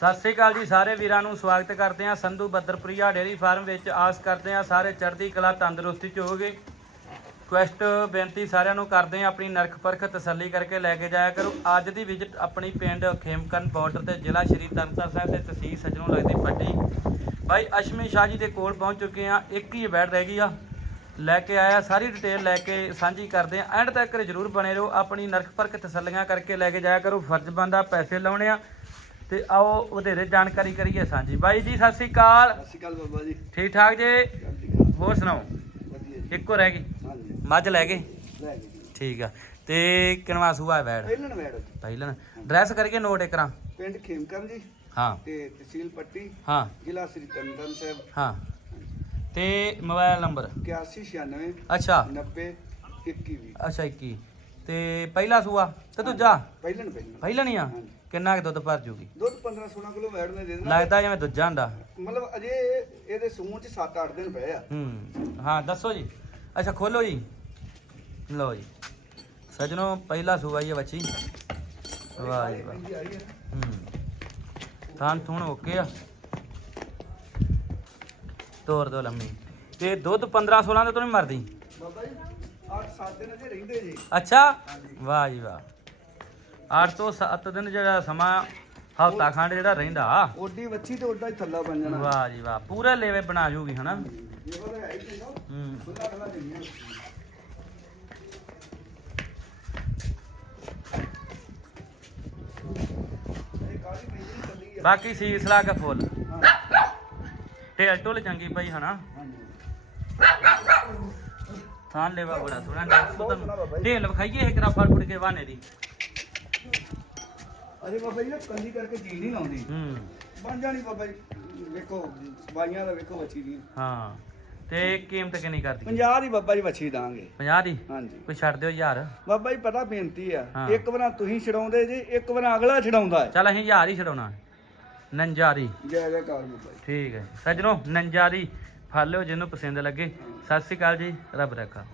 ਸਤਿ ਸ੍ਰੀ ਅਕਾਲ ਜੀ ਸਾਰੇ ਵੀਰਾਂ ਨੂੰ ਸਵਾਗਤ ਕਰਦੇ ਹਾਂ ਸੰਧੂ ਬੱਦਰਪ੍ਰਿਆ ਡੇਅਰੀ ਫਾਰਮ ਵਿੱਚ। ਆਸ ਕਰਦੇ ਹਾਂ ਸਾਰੇ ਚੜ੍ਹਦੀ ਕਲਾ ਤੰਦਰੁਸਤੀ ਚ ਹੋਗੇ ਕੁਐਸਟ ਬੇਨਤੀ ਸਾਰਿਆਂ ਨੂੰ ਕਰਦੇ ਹਾਂ ਆਪਣੀ ਨਰਖ ਪਰਖ ਤਸੱਲੀ ਕਰਕੇ ਲੈ ਕੇ ਜਾਇਆ ਕਰੋ। ਅੱਜ ਦੀ ਵਿਜ਼ਿਟ ਆਪਣੀ ਪਿੰਡ ਖੇਮਕਰਨ ਬਾਰਡਰ ਤੇ ਜ਼ਿਲ੍ਹਾ ਸ਼੍ਰੀ ਤਰਨਤਾਰਨ ਸਾਹਿਬ ਦੇ ਤਹਿਸੀਲ ਸਜਣੋਂ ਲੱਗਦੀ ਪੱਟੀ। ਭਾਈ ਅਸ਼ਮੀ ਸ਼ਾਹ ਜੀ ਦੇ ਕੋਲ ਪਹੁੰਚ ਚੁੱਕੇ ਹਾਂ। ਇੱਕ ਹੀ ਬੈਠ ਰਹਿ ਗਈ ਆ। ਲੈ ਕੇ ਆਇਆ, ਸਾਰੀ ਡਿਟੇਲ ਲੈ ਕੇ ਸਾਂਝੀ ਕਰਦੇ ਆ ਐਂਡ ਤੱਕ ਜਰੂਰ ਬਣੇ ਰਹੋ। ਆਪਣੀ ਨਰਖ ਪਰਖ ਤਸੱਲੀਆਂ ਕਰਕੇ ਲੈ ਕੇ ਜਾਇਆ ਕਰੋ। ਫਰਜ਼ ਬੰਦਾ ਪੈਸੇ ਲਾਉਣੇ ਆ। ਤੇ ਆਓ ਵਧੇਰੇ ਜਾਣਕਾਰੀ ਕਰੀਏ ਸਾਂਝੀ। ਬਾਈ ਜੀ ਸਤਿ ਸ੍ਰੀ ਅਕਾਲ। ਸਤਿ ਸ਼੍ਰੀ ਅਕਾਲ ਬਾਬਾ ਜੀ। ਠੀਕ ਠਾਕ ਜੇ। ਹੋਰ ਸੁਣਾਓ? ਇੱਕੋ ਰਹਿ ਗਈ? ਮੱਝ ਲੈ ਗਏ? ਲੈ ਗਏ ਜੀ। ਠੀਕ ਆ। ਤੇ ਕਿਨਵਾ ਸੂਆ ਬੈੜ? ਪਹਿਲਣ ਮੈਡਮ ਜੀ ਪਹਿਲਾਂ ਡਰੈਸ ਕਰਕੇ ਨੋਟ ਕਰਾਂ ਪਿੰਡ ਖੇਮਕਰਨ ਜੀ। ਹਾਂ। ਤੇ ਤਹਿਸੀਲ ਪੱਟੀ। ਹਾਂ। ਜ਼ਿਲ੍ਹਾ ਸ੍ਰੀ ਤਰਨਤਾਰਨ ਸਾਹਿਬ। ਹਾਂ। ਤੇ ਮੋਬਾਈਲ ਨੰਬਰ? 8196 ਅੱਛਾ। 90 21 ਅੱਛਾ 21 ਤੇ ਪਹਿਲਾ ਸੂਆ ਤੇ ਦੂਜਾ? ਪਹਿਲਣ ਪਹਿਲਣ। ਪਹਿਲਾਂ ਨਹੀਂ ਆ। ਕਿੰਨਾ ਕੁ ਦੁੱਧ ਭਰ ਜੂਗੀ? ਦੁੱਧ 15 16 ਕਿਲੋ ਮੈਡਮ ਨੇ ਦੇ ਦੇਣਾ। ਲੱਗਦਾ ਜਿਵੇਂ ਦੂਜਾ ਹੁੰਦਾ। ਮਤਲਬ ਅਜੇ ਇਹਦੇ ਸੂਣ ਚ 7-8 ਦਿਨ ਪਏ ਆ। ਹੂੰ ਹਾਂ ਦੱਸੋ ਜੀ। ਅੱਛਾ ਖੋਲੋ ਜੀ। ਲਓ ਜੀ। ਸਜਣੋ ਪਹਿਲਾ ਸੂਆ ਹੀ ਹੈ ਬੱਚੀ। ਵਾਹ ਜੀ ਵਾਹ। ਹੈ ਹੂੰ ਥਾਂ ਥੂਣ ਓਕੇ ਆ। ਤੋਰ ਦੋ ਲੰਮੀ। ਤੇ ਦੁੱਧ 15 16 ਦੇ ਤੋਂ ਨਹੀਂ ਮਰਦੀ? ਬਾਬਾ ਜੀ 8-7 ਦਿਨ ਅਜੇ ਰਹਿੰਦੇ ਜੀ। ਅੱਛਾ? ਵਾਹ ਜੀ ਵਾਹ। 8 ਤੋਂ 7 ਦਿਨ ਜਿਹੜਾ ਸਮਾਂ ਹਫਤਾ ਖੰਡ ਜਿਹੜਾ ਰਹਿੰਦਾ। ਓਡੀ ਵੱਛੀ ਤੇ ਓਡਾ ਹੀ ਥੱਲਾ ਬਣ ਜਾਣਾ। ਵਾਹ ਜੀ ਵਾਹ ਪੂਰੇ ਲੇਵੇ ਬਣਾ ਜੂਗੀ ਹਨਾ? ਹੈ ਬਾਕੀ ਸੀਸ ਲਾ ਕੇ ਫੁੱਲ। ਢੇਲ ਢੁੱਲ ਚੰਗੀ ਪਈ ਹਨਾ? ਹਾਂਜੀ ਥਾਂ ਲੈਵਾ ਬੜਾ ਸੋਹਣਾ ਨਾ ਢੇਲ ਵਿਖਾਈਏ ਇੱਕ ਰਾ ਫੜ ਫੜ ਕੇ ਵਾਨੇ ਦੀ। ਅਜੇ ਬਾਬਾ ਜੀ ਨਾ ਕੰਦੀ ਕਰਕੇ ਜੀ ਨਹੀਂ ਲਾਉਂਦੀ। ਹੂੰ। ਬਣ ਜਾਣੀ ਬਾਬਾ ਜੀ। ਵੇਖੋ ਸਬਾਈਆਂ ਦਾ ਵੇਖੋ ਵੱਛੀ ਦੀ। ਹਾਂ। ਤੇ ਕੀਮਤ ਕਿੰਨੀ ਕਰਦੀ 50 ਦੀ ਬਾਬਾ ਜੀ ਵੱਛੀ ਦਾਂਗੇ। 50 ਦੀ? ਹਾਂਜੀ। ਕੋਈ ਛੱਡ ਦਿਓ ਯਾਰ ਬਾਬਾ ਜੀ ਪਤਾ ਬੇਨਤੀ ਆ। ਹਾਂ। ਇੱਕ ਵਾਰ ਤੁਸੀਂ ਛਡਾਉਂਦੇ ਜੀ ਇੱਕ ਵਾਰ ਅਗਲਾ ਛਡਾਉਂਦਾ ਹੈ। ਚੱਲ ਅਸੀਂ ਯਾਰ ਹੀ ਛਡਾਉਣਾ। ਨੰਜਾਰੀ ਜੈ ਜੈ ਕਾਰ ਬਾਬਾ ਜੀ। ਠੀਕ ਹੈ। ਸੱਜਣੋ ਨੰਜਾਰੀ ਫੜ ਲਿਓ ਜਿਹਨੂੰ ਪਸੰਦ ਲੱਗੇ। ਸਤਿ ਸ਼੍ਰੀ ਅਕਾਲ ਜੀ। ਰੱਬ ਰੱਖਾ।